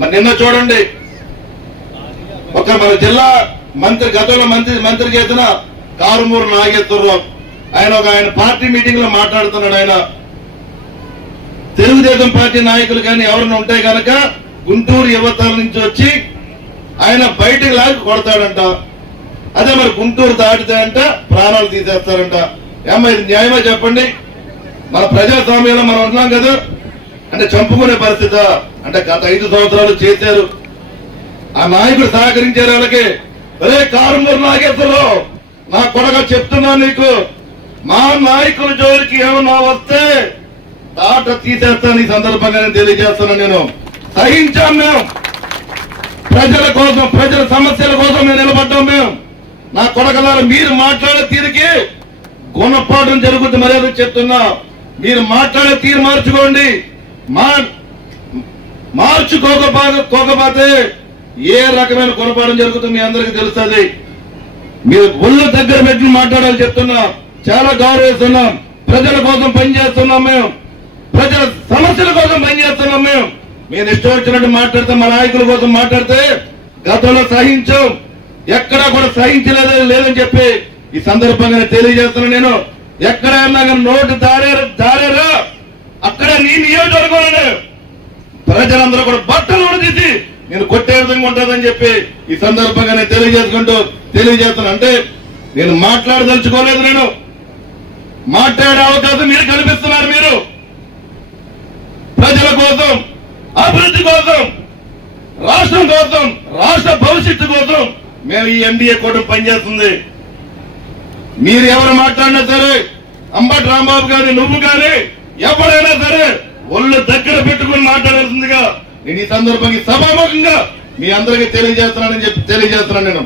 మరి నిన్న చూడండి, ఒక మన జిల్లా మంత్రి, గతంలో మంత్రి చేసిన కారుమూరు నాగేశ్వరరావు, ఆయన పార్టీ మీటింగ్ లో మాట్లాడుతున్నాడు. ఆయన తెలుగుదేశం పార్టీ నాయకులు కానీ ఎవరైనా ఉంటే కనుక గుంటూరు యువతల నుంచి వచ్చి ఆయన బయటకు లాగి కొడతాడంట. అదే మరి గుంటూరు దాటితే అంట ప్రాణాలు తీసేస్తారంట. ఏమో ఇది న్యాయమా చెప్పండి? మన ప్రజాస్వామ్యంలో మనం ఉన్నాం కదా, అంటే చంపుకునే పరిస్థితి అంటే గత 5 సంవత్సరాలు చేశారు. ఆ నాయకుడు సహకరించారు వాళ్ళకి. అరే కారుమూరు నాగేశ్వరరావు, నా కొడగా చెప్తున్నా నీకు, మా నాయకుల జోలికి ఏమన్నా వస్తే తాట తీసేస్తాను. ఈ సందర్భంగా నేను తెలియజేస్తాను. నేను సహించాం. మేము ప్రజల కోసం, ప్రజల సమస్యల కోసం మేము నిలబడ్డాం. మేము నా కొడకలారు మీరు మాట్లాడే తీరుకి గుణపాఠం జరుగుతుంది. మర్యాద చెప్తున్నా, మీరు మాట్లాడే తీరు మార్చుకోండి. మార్చుకోకపోతే ఏ రకమైన గుణపాఠం జరుగుతుంది మీ అందరికీ తెలుస్తుంది. మీరు ఒళ్ళు దగ్గర పెట్టి మాట్లాడాలి చెప్తున్నా. చాలా గౌరవిస్తున్నాం. ప్రజల కోసం పనిచేస్తున్నాం. మేము ప్రజల సమస్యల కోసం పనిచేస్తున్నాం. మేము ఇష్టం వచ్చినట్టు మాట్లాడితే, మా నాయకుల కోసం మాట్లాడితే గతంలో సహించాం, ఎక్కడా కూడా లేదని చెప్పి ఈ సందర్భంగా తెలియజేస్తున్నాను. నేను ఎక్కడైనా నోటు దారేరా అక్కడ నీ నియోజకవర్గంలోనే ప్రజలందరూ కూడా బట్టలు తీసి నేను కొట్టే విధంగా ఉంటుందని చెప్పి ఈ సందర్భంగా నేను తెలియజేస్తున్నాను. అంటే నేను మాట్లాడదలుచుకోలేదు. నేను మాట్లాడే అవకాశం మీరు కల్పిస్తున్నారు. మీరు ప్రజల కోసం, అభివృద్ధి కోసం, రాష్ట్రం కోసం, రాష్ట్ర భవిష్యత్తు కోసం మేము ఈ ఎన్డీఏ కూటమి పనిచేస్తుంది. మీరు ఎవరు మాట్లాడినా సరే, అంబటి రాంబాబు గాని నువ్వు కానీ ఎవరైనా సరే ఒళ్ళు దగ్గర పెట్టుకుని మాట్లాడాల్సిందిగా నేను ఈ సందర్భంగా సభాముఖంగా మీ అందరికీ తెలియజేస్తున్నానని చెప్పి తెలియజేస్తున్నాను. నేను